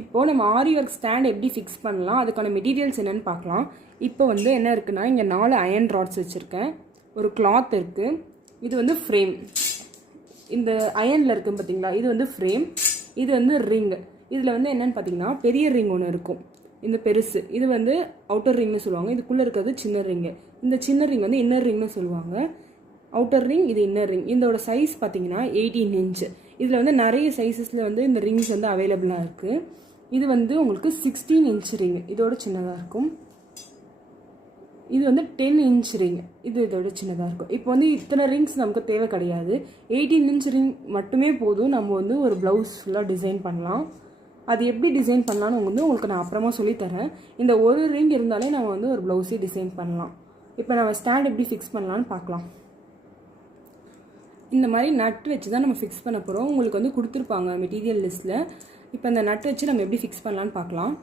இப்போது நம்ம ஆரி work stand எப்படி ஃபிக்ஸ் பண்ணலாம், அதுக்கான மெட்டீரியல்ஸ் என்னென்னு பார்க்கலாம். இப்போ வந்து என்ன இருக்குன்னா, இங்கே 4 அயன் ராட்ஸ் வச்சுருக்கேன், ஒரு கிளாத் இருக்குது, இது வந்து ஃப்ரேம். இந்த அயனில் இருக்குது பார்த்தீங்களா, இது வந்து ஃப்ரேம், இது வந்து ரிங். இதில் வந்து என்னென்னு பார்த்தீங்கன்னா, பெரிய ரிங் ஒன்று இருக்கும், இந்த பெருசு, இது வந்து அவுட்டர் ரிங்னு சொல்லுவாங்க. இதுக்குள்ளே இருக்கிறது சின்ன ரிங்கு. இந்த சின்ன ரிங் வந்து இன்னர் ரிங்னு சொல்லுவாங்க. அவுட்டர் ரிங், இது இன்னர் ரிங். இதோட சைஸ் பார்த்தீங்கன்னா 18 இன்ச். இதில் வந்து நிறைய சைஸஸில் வந்து இந்த ரிங்ஸ் வந்து அவைலபிளாக இருக்குது. இது வந்து உங்களுக்கு 16 இன்ச் ரிங், இதோட சின்னதாக இருக்கும். இது வந்து 10 இன்ச் ரிங், இது இதோட சின்னதாக இருக்கும். இப்போ வந்து இத்தனை ரிங்ஸ் நமக்கு தேவை கிடையாது. 18 இன்ச் ரிங் மட்டுமே போதும், நம்ம வந்து ஒரு ப்ளவுஸ் ஃபுல்லாக டிசைன் பண்ணலாம். அது எப்படி டிசைன் பண்ணலான்னு உங்களுக்கு நான் அப்புறமா சொல்லித்தரேன். இந்த ஒரு ரிங் இருந்தாலே நம்ம வந்து ஒரு ப்ளவுஸே டிசைன் பண்ணலாம். இப்போ நம்ம ஸ்டாண்ட் எப்படி ஃபிக்ஸ் பண்ணலான்னு பார்க்கலாம். இந்த மாதிரி நட் வச்சு தான் நம்ம ஃபிக்ஸ் பண்ண போகிறோம். உங்களுக்கு வந்து கொடுத்துருப்பாங்க மெட்டீரியல் லிஸ்ட்டில். இப்போ இந்த நட் வச்சு நம்ம எப்படி ஃபிக்ஸ் பண்ணலான்னு பார்க்கலாம்.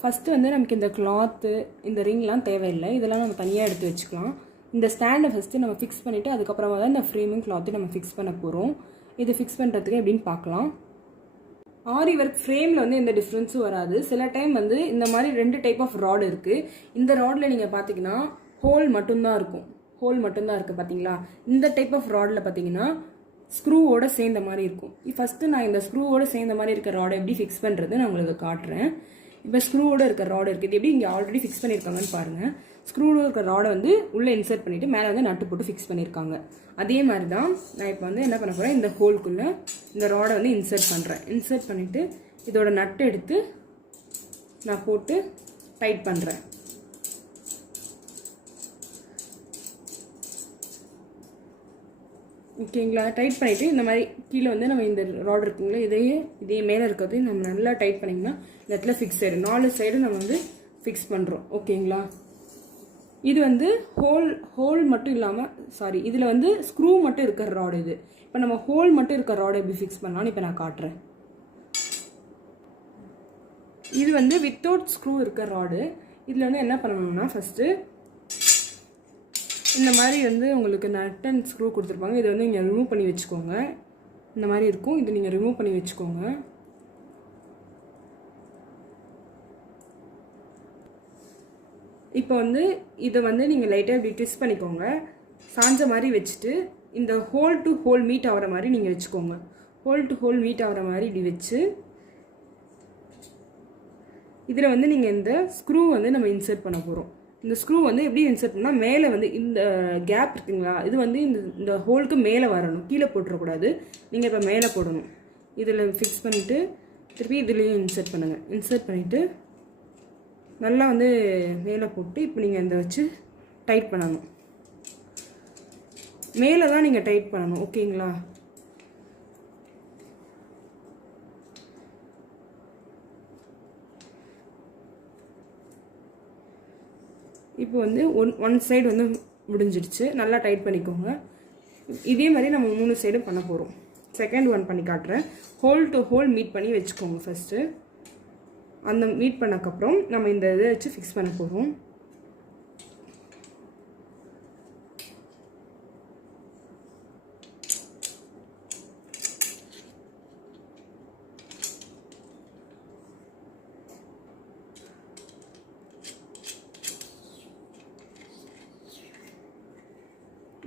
ஃபஸ்ட்டு வந்து நமக்கு இந்த கிளாத்து, இந்த ரிங்லாம் தேவையில்லை, இதெல்லாம் நம்ம தனியாக எடுத்து வச்சுக்கலாம். இந்த ஸ்டாண்டை ஃபஸ்ட்டு நம்ம ஃபிக்ஸ் பண்ணிவிட்டு அதுக்கப்புறமா தான் இந்த ஃப்ரேமும் கிளாத்தையும் நம்ம ஃபிக்ஸ் பண்ண போகிறோம். இது ஃபிக்ஸ் பண்ணுறதுக்கு எப்படின்னு பார்க்கலாம். ஆரி ஒர்க் ஃப்ரேமில் வந்து எந்த டிஃப்ரென்ஸும் வராது. சில டைம் வந்து இந்த மாதிரி 2 டைப் ஆஃப் ராட் இருக்குது. இந்த ராடில் நீங்கள் பார்த்தீங்கன்னா ஹோல் மட்டும்தான் இருக்கும், ஹோல் மட்டும்தான் இருக்குது பார்த்தீங்களா. இந்த டைப் ஆஃப் ராடில் பார்த்தீங்கன்னா ஸ்க்ரூவோட சேர்ந்த மாதிரி இருக்கும். ஃபஸ்ட்டு நான் இந்த ஸ்க்ரூவோட சேர்ந்த மாதிரி இருக்க ராடை எப்படி ஃபிக்ஸ் பண்ணுறது நான் உங்களுக்கு காட்டுறேன். இப்போ ஸ்க்ரூவோட இருக்க ராடு இருக்குது, இது எப்படி இங்கே ஆல்ரெடி ஃபிக்ஸ் பண்ணியிருக்காங்கன்னு பாருங்கள். ஸ்க்ரூவோட இருக்க ராடை வந்து உள்ளே இன்சர்ட் பண்ணிவிட்டு மேலே வந்து நட்டு போட்டு ஃபிக்ஸ் பண்ணியிருக்காங்க. அதே மாதிரி தான் நான் இப்போ வந்து என்ன பண்ண போகிறேன், இந்த ஹோல்குள்ளே இந்த ராடை வந்து இன்சர்ட் பண்ணுறேன். இன்சர்ட் பண்ணிவிட்டு இதோட நட்டு எடுத்து நான் போட்டு டைட் பண்ணுறேன். ஓகேங்களா, டைட் பண்ணிவிட்டு இந்த மாதிரி கீழே வந்து நம்ம இந்த ராட் இருக்குங்களா, இதே மேலே இருக்கிறதையும் நம்ம நல்லா டைட் பண்ணிங்கன்னா இந்த இடத்துல ஃபிக்ஸ் ஆகிடும். 4 சைடும் நம்ம வந்து ஃபிக்ஸ் பண்ணுறோம். ஓகேங்களா, இது வந்து ஹோல் மட்டும் இல்லாமல், சாரி, இதில் வந்து ஸ்க்ரூ மட்டும் இருக்கிற ராடு இது. இப்போ நம்ம ஹோல் மட்டும் இருக்கிற ராடு எப்படி ஃபிக்ஸ் பண்ணலான்னு இப்போ நான் காட்டுறேன். இது வந்து வித்தவுட் ஸ்க்ரூ இருக்கிற ராடு. இதில் வந்து என்ன பண்ணணும்னா, ஃபஸ்ட்டு இந்த மாதிரி வந்து உங்களுக்கு நட் அண்ட் ஸ்க்ரூ கொடுத்துருப்பாங்க. இதை வந்து நீங்கள் ரிமூவ் பண்ணி வச்சுக்கோங்க. இந்த மாதிரி இருக்கும், இது நீங்கள் ரிமூவ் பண்ணி வச்சுக்கோங்க. இப்போ வந்து இதை வந்து நீங்கள் லைட்டாக இப்படி ட்விஸ்ட் பண்ணிக்கோங்க. சாஞ்ச மாதிரி வச்சுட்டு இந்த ஹோல் டு ஹோல் மீட் ஆகிற மாதிரி நீங்கள் வச்சுக்கோங்க. ஹோல் டு ஹோல் மீட் ஆகிற மாதிரி இப்படி வச்சு இதில் வந்து நீங்கள் இந்த ஸ்க்ரூ வந்து நம்ம இன்சர்ட் பண்ண போகிறோம். இந்த ஸ்க்ரூ வந்து எப்படி இன்சர்ட் பண்ணால் மேலே வந்து இந்த கேப் இருக்குங்களா, இது வந்து இந்த ஹோலுக்கு மேலே வரணும், கீழே போட்டுறக்கூடாது. நீங்கள் இப்போ மேலே போடணும். இதில் ஃபிக்ஸ் பண்ணிவிட்டு திருப்பி இதுலேயும் இன்சர்ட் பண்ணுங்கள். இன்சர்ட் பண்ணிவிட்டு நல்லா வந்து மேலே போட்டு இப்போ நீங்கள் இந்த வச்சு டைட் பண்ணணும். மேலே தான் நீங்கள் டைட் பண்ணணும். ஓகேங்களா, இப்போ வந்து ஒன் சைடு வந்து முடிஞ்சிடுச்சு. நல்லா டைட் பண்ணிக்கோங்க. இதே மாதிரி நம்ம 3 சைடும் பண்ண போகிறோம். செகண்ட் ஒன் பண்ணி காட்டுறேன். ஹோல் டு ஹோல் மீட் பண்ணி வச்சுக்கோங்க ஃபஸ்ட்டு. அந்த மீட் பண்ணக்கப்புறம் நம்ம இந்த இதை வச்சு ஃபிக்ஸ் பண்ண போகிறோம்.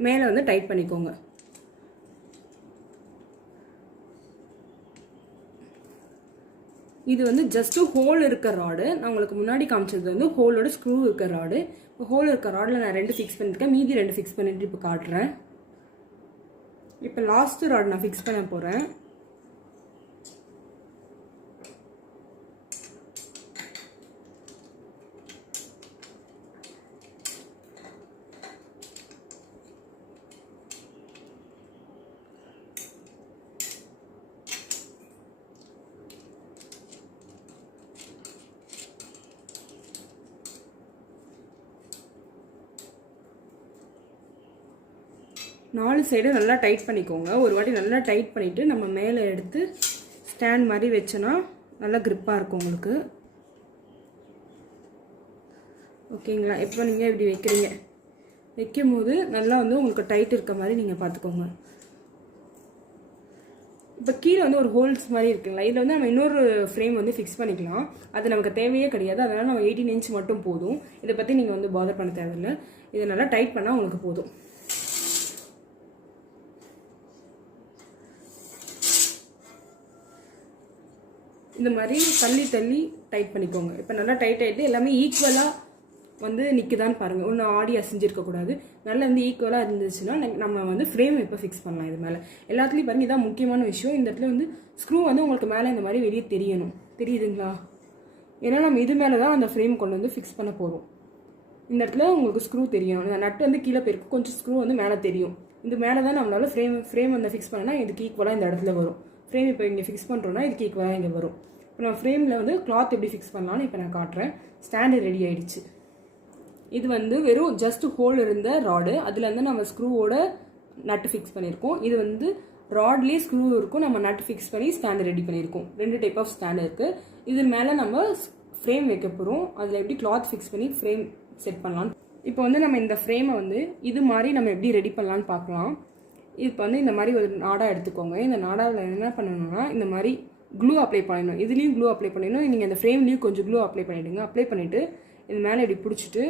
மேலே வந்து டைட் பண்ணிக்கோங்க. இது வந்து ஜஸ்ட்டு ஹோல் இருக்க ராடு. நான் உங்களுக்கு முன்னாடி காமிச்சது வந்து ஹோலோட ஸ்க்ரூ இருக்க ராடு. இப்போ ஹோல் இருக்க ராடில் நான் 2 ஃபிக்ஸ் பண்ணியிருக்கேன், மீதி 2 ஃபிக்ஸ் பண்ணிட்டு இப்போ காட்டுறேன். இப்போ லாஸ்ட்டு ராடு நான் ஃபிக்ஸ் பண்ண போகிறேன். நாலு சைடும் நல்லா டைட் பண்ணிக்கோங்க. ஒரு வாட்டி நல்லா டைட் பண்ணிவிட்டு நம்ம மேலே எடுத்து ஸ்டாண்ட் மாதிரி வச்சோன்னா நல்லா க்ரிப்பாக இருக்கும் உங்களுக்கு. ஓகேங்களா, இப்போ நீங்கள் இப்படி வைக்கிறீங்க, வைக்கும் போது நல்லா வந்து உங்களுக்கு டைட் இருக்க மாதிரி நீங்கள் பார்த்துக்கோங்க. இப்போ கீழே வந்து ஒரு ஹோல்ஸ் மாதிரி இருக்குங்களா, இதில் வந்து நம்ம இன்னொரு ஃப்ரேம் வந்து ஃபிக்ஸ் பண்ணிக்கலாம். அது நமக்கு தேவையே கிடையாது. அதனால் நம்ம 18 இன்ச் மட்டும் போதும். இதை பற்றி நீங்கள் வந்து பாதர் பண்ண தேவையில்லை. இதை நல்லா டைட் பண்ணால் உங்களுக்கு போதும். இந்த மாதிரி தள்ளி தள்ளி டைட் பண்ணிக்கோங்க. இப்போ நல்லா டைட் ஆகிட்டு எல்லாமே ஈக்குவலாக வந்து நிற்குதான்னு பாருங்கள். ஒன்றும் ஆடி அசைஞ்சிருக்கக்கூடாது. நல்லா வந்து ஈக்குவலாக இருந்துச்சுன்னா நம்ம வந்து ஃப்ரேம் இப்போ ஃபிக்ஸ் பண்ணலாம். இது மேலே எல்லாத்துலேயும் பாருங்கள், இதான் முக்கியமான விஷயம். இந்த இடத்துல வந்து ஸ்க்ரூ வந்து உங்களுக்கு மேலே இந்த மாதிரி வெளியே தெரியணும். தெரியுதுங்களா? ஏன்னா நம்ம இது மேலே தான் அந்த ஃப்ரேம் கொண்டு வந்து ஃபிக்ஸ் பண்ண போகிறோம். இந்த இடத்துல உங்களுக்கு ஸ்க்ரூ தெரியும். இந்த நட்டு வந்து கீழே போயிருக்கும், கொஞ்சம் ஸ்க்ரூ வந்து மேலே தெரியும். இது மேலே தான் நம்மளால ஃப்ரேம் வந்து ஃபிக்ஸ் பண்ணனா இதுக்கு ஈக்குவலாக இந்த இடத்துல வரும். ஃப்ரேம் இப்போ இங்கே ஃபிக்ஸ் பண்ணுறோன்னா இதுக்கு ஈக்குவலாக இங்கே வரும். இப்போ நம்ம ஃப்ரேமில் வந்து கிளாத் எப்படி ஃபிக்ஸ் பண்ணலான்னு இப்போ நான் காட்டுறேன். ஸ்டாண்டு ரெடி ஆகிடுச்சு. இது வந்து வெறும் ஜஸ்ட் ஹோல் இருந்த ராடு, அதுலேருந்து நம்ம ஸ்க்ரூவோட நட்டு ஃபிக்ஸ் பண்ணியிருக்கோம். இது வந்து ராட்லேயே ஸ்க்ரூ இருக்கும், நம்ம நட்டு ஃபிக்ஸ் பண்ணி ஸ்டாண்டு ரெடி பண்ணியிருக்கோம். 2 டைப் ஆஃப் ஸ்டாண்டு இருக்குது. இது மேலே நம்ம ஃப்ரேம் வைக்க போகிறோம். அதில் எப்படி கிளாத் ஃபிக்ஸ் பண்ணி ஃப்ரேம் செட் பண்ணலாம். இப்போ வந்து நம்ம இந்த ஃப்ரேமை வந்து இது மாதிரி நம்ம எப்படி ரெடி பண்ணலான்னு பார்க்கலாம். இப்போ வந்து இந்த மாதிரி ஒரு நாடா எடுத்துக்கோங்க. இந்த நாடாவில் என்ன பண்ணணும்னா இந்த மாதிரி க்ளூ அப்ளை பண்ணணும். இதுலேயும் க்ளூ அப்ளை பண்ணணும். நீங்கள் அந்த ஃப்ரேம்லேயும் கொஞ்சம் க்ளூ அப்ளை பண்ணிவிடுங்க. அப்ளை பண்ணிவிட்டு இது மேலே இப்படி பிடிச்சிட்டு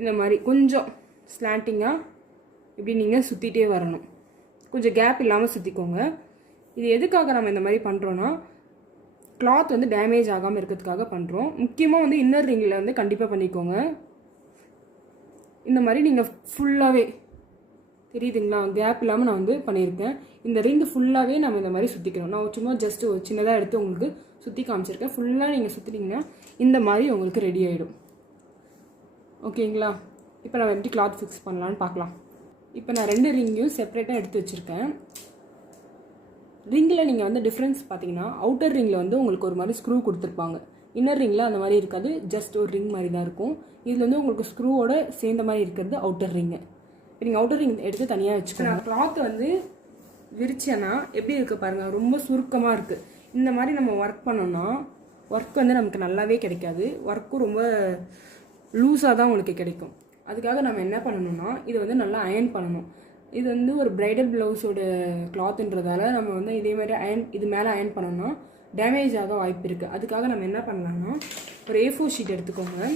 இந்த மாதிரி கொஞ்சம் ஸ்லாண்டிங்காக இப்படி நீங்கள் சுற்றிட்டே வரணும். கொஞ்சம் கேப் இல்லாமல் சுற்றிக்கோங்க. இது எதுக்காக நம்ம இந்த மாதிரி பண்ணுறோன்னா கிளாத் வந்து டேமேஜ் ஆகாமல் இருக்கிறதுக்காக பண்ணுறோம். முக்கியமாக வந்து இன்னர் ரிங்கில் வந்து கண்டிப்பாக பண்ணிக்கோங்க. இந்த மாதிரி நீங்கள் ஃபுல்லாகவே தெரியுதுங்களா, கேப் இல்லாமல் நான் வந்து பண்ணியிருக்கேன். இந்த ரிங்கு ஃபுல்லாகவே நம்ம இந்த மாதிரி சுற்றிக்கணும். நான் சும்மா ஜஸ்ட் ஒரு சின்னதாக எடுத்து உங்களுக்கு சுற்றி காமிச்சிருக்கேன். ஃபுல்லாக நீங்கள் சுற்றிட்டிங்கன்னா இந்த மாதிரி உங்களுக்கு ரெடி ஆகிடும். ஓகேங்களா? இப்போ நம்ம எப்படி கிளாத் ஃபிக்ஸ் பண்ணலான்னு பார்க்கலாம். இப்போ நான் 2 ரிங்கையும் செப்பரேட்டாக எடுத்து வச்சுருக்கேன். ரிங்கில் நீங்கள் வந்து டிஃப்ரென்ஸ் பார்த்தீங்கன்னா அவுட்டர் ரிங்கில் வந்து உங்களுக்கு ஒரு மாதிரி ஸ்க்ரூ கொடுத்துருப்பாங்க. இன்னர் ரிங்கில் அந்த மாதிரி இருக்காது, ஜஸ்ட் ஒரு ரிங் மாதிரி தான் இருக்கும். இதில் வந்து உங்களுக்கு ஸ்க்ரூவோட சேர்ந்த மாதிரி இருக்கிறது அவுட்டர் ரிங்கு. இப்போ நீங்கள் அவுட்டர் ரிங் எடுத்து தனியாக வச்சுக்கோங்க. நான் கிளாத் வந்து விரிச்சேன்னா எப்படி இருக்குது பாருங்கள், ரொம்ப சுருக்கமாக இருக்குது. இந்த மாதிரி நம்ம ஒர்க் பண்ணோன்னா ஒர்க் வந்து நமக்கு நல்லாவே கிடைக்காது. ஒர்க்கும் ரொம்ப லூஸாக தான் உங்களுக்கு கிடைக்கும். அதுக்காக நம்ம என்ன பண்ணணும்னா இது வந்து நல்லா அயர்ன் பண்ணணும். இது வந்து ஒரு பிரைடல் ப்ளவுஸோட கிளாத்ன்றதால நம்ம வந்து இதே மாதிரி இது மேலே அயர்ன் பண்ணோம்னா டேமேஜ் ஆக வாய்ப்பு இருக்குது. அதுக்காக நம்ம என்ன பண்ணலாம்னா ஒரு A4 ஷீட் எடுத்துக்கோங்க.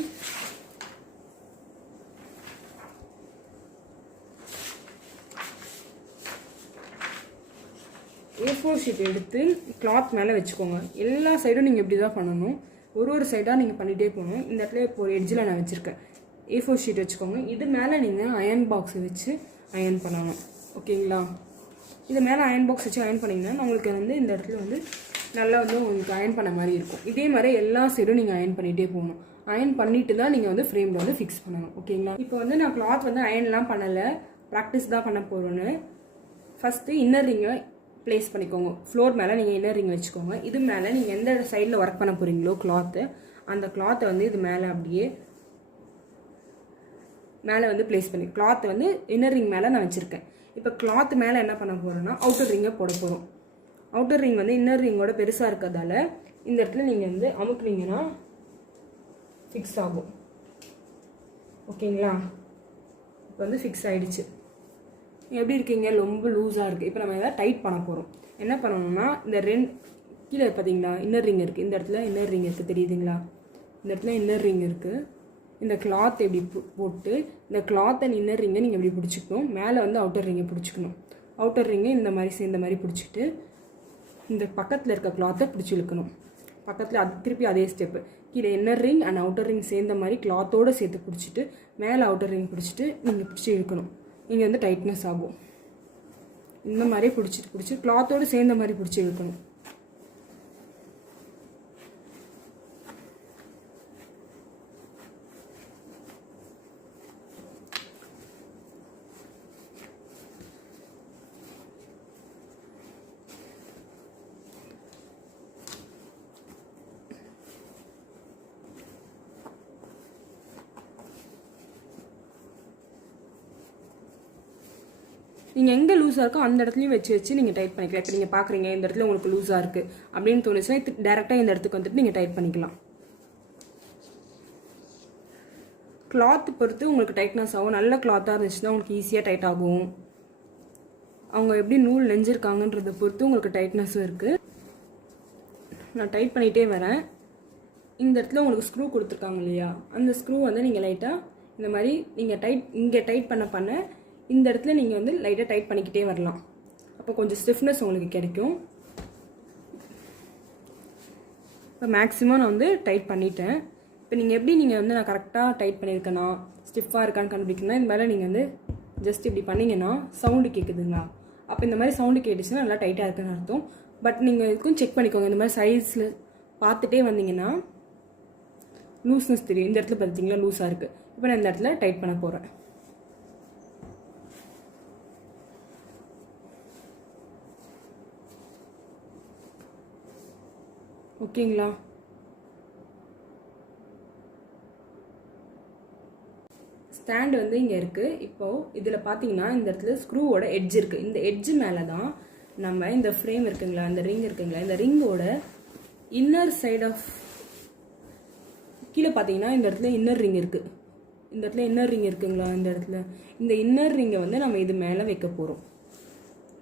A4 ஷீட் எடுத்து கிளாத் மேலே வச்சுக்கோங்க. எல்லா சைடும் நீங்கள் இப்படி தான் பண்ணணும். ஒரு சைடாக நீங்கள் பண்ணிகிட்டே போகணும். இந்த இடத்துல இப்போ ஒரு எட்ஜில் நான் வச்சுருக்கேன். A4 ஷீட் வச்சுக்கோங்க. இது மேலே நீங்கள் அயர்ன் பாக்ஸ் வச்சு அயர்ன் பண்ணணும். ஓகேங்களா? இது மேலே அயர்ன் பாக்ஸ் வச்சு அயர்ன் பண்ணிங்கன்னா உங்களுக்கு வந்து இந்த இடத்துல வந்து நல்லா வந்து உங்களுக்கு அயர்ன் பண்ண மாதிரி இருக்கும். இதே மாதிரி எல்லா சைடும் நீங்கள் அயர்ன் பண்ணிகிட்டே போகணும். அயர்ன் பண்ணிட்டு தான் நீங்கள் வந்து ஃப்ரேமில் வந்து ஃபிக்ஸ் பண்ணணும். ஓகேங்களா? இப்போ வந்து நான் கிளாத் வந்து அயர்ன்லாம் பண்ணலை, ப்ராக்டிஸ் தான் பண்ண போகிறோன்னு. ஃபஸ்ட்டு இன்னர் ரிங்கை ப்ளேஸ் பண்ணிக்கோங்க. ஃப்ளோர் மேலே நீங்கள் இன்னர் ரிங் வச்சுக்கோங்க. இது மேலே நீங்கள் எந்த சைடில் ஒர்க் பண்ண போகிறீங்களோ கிளாத்து, அந்த கிளாத்தை வந்து இது மேலே அப்படியே மேலே வந்து ப்ளேஸ் பண்ணி கிளாத்தை வந்து இன்னர் ரிங் மேலே நான் வச்சுருக்கேன். இப்போ கிளாத் மேலே என்ன பண்ண போகிறோன்னா அவுட்டர் ரிங்கை போட போகிறோம். அவுட்டர் ரிங் வந்து இன்னர் ரிங்கோட பெருசாக இருக்கிறதால இந்த இடத்துல நீங்கள் வந்து அமுக்குனீங்கன்னா ஃபிக்ஸ் ஆகும். ஓகேங்களா? இப்போ வந்து ஃபிக்ஸ் ஆகிடுச்சு. எப்படி இருக்கீங்க? ரொம்ப லூஸாக இருக்குது. இப்போ நம்ம எதாவது டைட் பண்ண போகிறோம். என்ன பண்ணணும்னா இந்த கீழே பார்த்தீங்களா இன்னர் ரிங் இருக்குது. இந்த இடத்துல இன்னர் ரிங் இருக்குது, தெரியுதுங்களா? இந்த இடத்துல இன்னர் ரிங் இருக்குது. இந்த கிளாத் எப்படி போட்டு இந்த கிளாத் அண்ட் இன்னர் ரிங்கை நீங்கள் எப்படி பிடிச்சிக்கணும். மேலே வந்து அவுட்டர் ரிங்கை பிடிச்சிக்கணும். அவுட்டர் ரிங்கை இந்த மாதிரி சேர்ந்த மாதிரி பிடிச்சிட்டு இந்த பக்கத்தில் இருக்க கிளாத்தை பிடிச்சி இழுக்கணும். பக்கத்தில் திருப்பி அதே ஸ்டெப்பு. கீழே inner ring and outer ring சேர்ந்த மாதிரி கிளாத்தோடு சேர்த்து பிடிச்சிட்டு மேலே அவுட்டர் ரிங் பிடிச்சிட்டு நீங்கள் பிடிச்சி இழுக்கணும். இங்கே வந்து டைட்னஸ் ஆகும். இந்த மாதிரி பிடிச்சி கிளாத்தோடு சேர்ந்த மாதிரி பிடிச்சி இழுக்கணும். நீங்கள் எங்கே லூஸாக இருக்கோ அந்த இடத்துலையும் வச்சு நீங்கள் டைட் பண்ணிக்கலாம். இப்போ நீங்கள் பார்க்குறீங்க இந்த இடத்துல உங்களுக்கு லூஸாக இருக்குது அப்படின்னு தோணுச்சுன்னா டேரெக்டாக இந்த இடத்துக்கு வந்துட்டு நீங்கள் டைட் பண்ணிக்கலாம். கிளாத் பொறுத்து உங்களுக்கு டைட்னஸ் ஆகும். நல்ல கிளாத்தாக இருந்துச்சுன்னா உங்களுக்கு ஈஸியாக டைட் ஆகும். அவங்க எப்படி நூல் நெஞ்சிருக்காங்கன்றதை பொறுத்து உங்களுக்கு டைட்னஸும் இருக்குது. நான் டைட் பண்ணிகிட்டே வரேன். இந்த இடத்துல உங்களுக்கு ஸ்க்ரூ கொடுத்துருக்காங்க இல்லையா, அந்த ஸ்க்ரூ வந்து நீங்கள் லைட்டாக இந்த மாதிரி நீங்கள் இங்கே டைட் பண்ண இந்த இடத்துல நீங்கள் வந்து லைட்டாக டைட் பண்ணிக்கிட்டே வரலாம். அப்போ கொஞ்சம் ஸ்டிஃப்னஸ் உங்களுக்கு கிடைக்கும். இப்போ மேக்ஸிமம் நான் வந்து டைட் பண்ணிட்டேன். இப்போ நீங்கள் வந்து நான் கரெக்டாக டைட் பண்ணியிருக்கேன்னா ஸ்டிஃபாக இருக்கான்னு கண்டுபிடிக்கணும்னா இந்த மாதிரி நீங்கள் வந்து ஜஸ்ட் இப்படி பண்ணிங்கன்னா சவுண்டு கேட்குதுங்களா, அப்போ இந்த மாதிரி சவுண்டு கேட்டுச்சுன்னா நல்லா டைட்டாக இருக்குன்னு அர்த்தம். பட் நீங்கள் இதுக்கும் செக் பண்ணிக்கோங்க. இந்த மாதிரி சைஸில் பார்த்துட்டே வந்தீங்கன்னா லூஸ்னஸ் தெரியும். இந்த இடத்துல பார்த்தீங்களா லூஸாக இருக்குது. இப்போ நான் இந்த இடத்துல டைட் பண்ண போகிறேன். ஓகேங்களா? ஸ்டாண்டு வந்து இங்கே இருக்குது. இப்போது இதில் பார்த்தீங்கன்னா இந்த இடத்துல ஸ்க்ரூவோட எட்ஜ் இருக்குது. இந்த எட்ஜு மேலே தான் நம்ம இந்த ஃப்ரேம் இருக்குங்களா, இந்த ரிங் இருக்குங்களா, இந்த ரிங்கோட இன்னர் சைட் ஆஃப் கீழே பார்த்தீங்கன்னா இந்த இடத்துல இன்னர் ரிங் இருக்குது. இந்த இடத்துல இன்னர் ரிங் இருக்குங்களா, இந்த இடத்துல இந்த இன்னர் ரிங்கை வந்து நம்ம இது மேலே வைக்க போகிறோம்.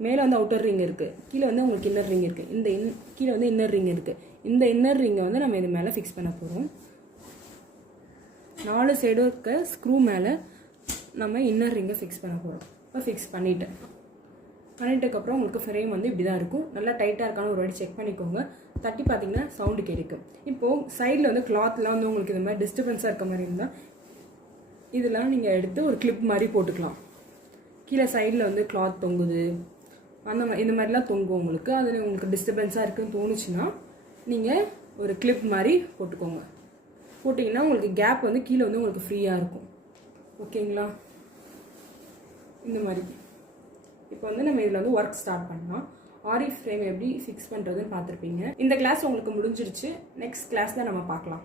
மேலே வந்து அவுட்டர் ரிங் இருக்குது, கீழே வந்து உங்களுக்கு இன்னர் ரிங் இருக்குது. கீழே வந்து இன்னர் ரிங் இருக்குது. இந்த இன்னர் ரிங்கை வந்து நம்ம இது மேலே ஃபிக்ஸ் பண்ண போகிறோம். 4 சைடும் இருக்க ஸ்க்ரூ மேலே நம்ம இன்னர் ரிங்கை ஃபிக்ஸ் பண்ண போகிறோம். இப்போ ஃபிக்ஸ் பண்ணிட்டதுக்கப்புறம் உங்களுக்கு ஃப்ரேம் வந்து இப்படி தான் இருக்கும். நல்லா டைட்டாக இருக்கான்னு ஒரு வாட்டி செக் பண்ணிக்கோங்க. தட்டி பார்த்தீங்கன்னா சவுண்டு கிடைக்கும். இப்போது சைடில் வந்து கிளாத்லாம் வந்து உங்களுக்கு இந்த மாதிரி டிஸ்டர்பன்ஸாக இருக்க மாதிரி இருந்தால் இதெல்லாம் நீங்கள் எடுத்து ஒரு கிளிப் மாதிரி போட்டுக்கலாம். கீழே சைடில் வந்து கிளாத் தொங்குது, இந்த மாதிரிலாம் தொங்கும் உங்களுக்கு. அதில் உங்களுக்கு டிஸ்டர்பன்ஸாக இருக்குன்னு தோணுச்சுன்னா நீங்கள் ஒரு கிளிப் மாதிரி போட்டுக்கோங்க. போட்டிங்கன்னா உங்களுக்கு கேப் வந்து கீழே வந்து உங்களுக்கு ஃப்ரீயாக இருக்கும். ஓகேங்களா? இந்த மாதிரி இப்போ வந்து நம்ம இதில் வந்து ஒர்க் ஸ்டார்ட் பண்ணலாம். ஆரி ஃப்ரேம் எப்படி ஃபிக்ஸ் பண்ணுறதுன்னு பார்த்துருப்பீங்க. இந்த கிளாஸ் உங்களுக்கு முடிஞ்சிருச்சு. நெக்ஸ்ட் கிளாஸில் நம்ம பார்க்கலாம்.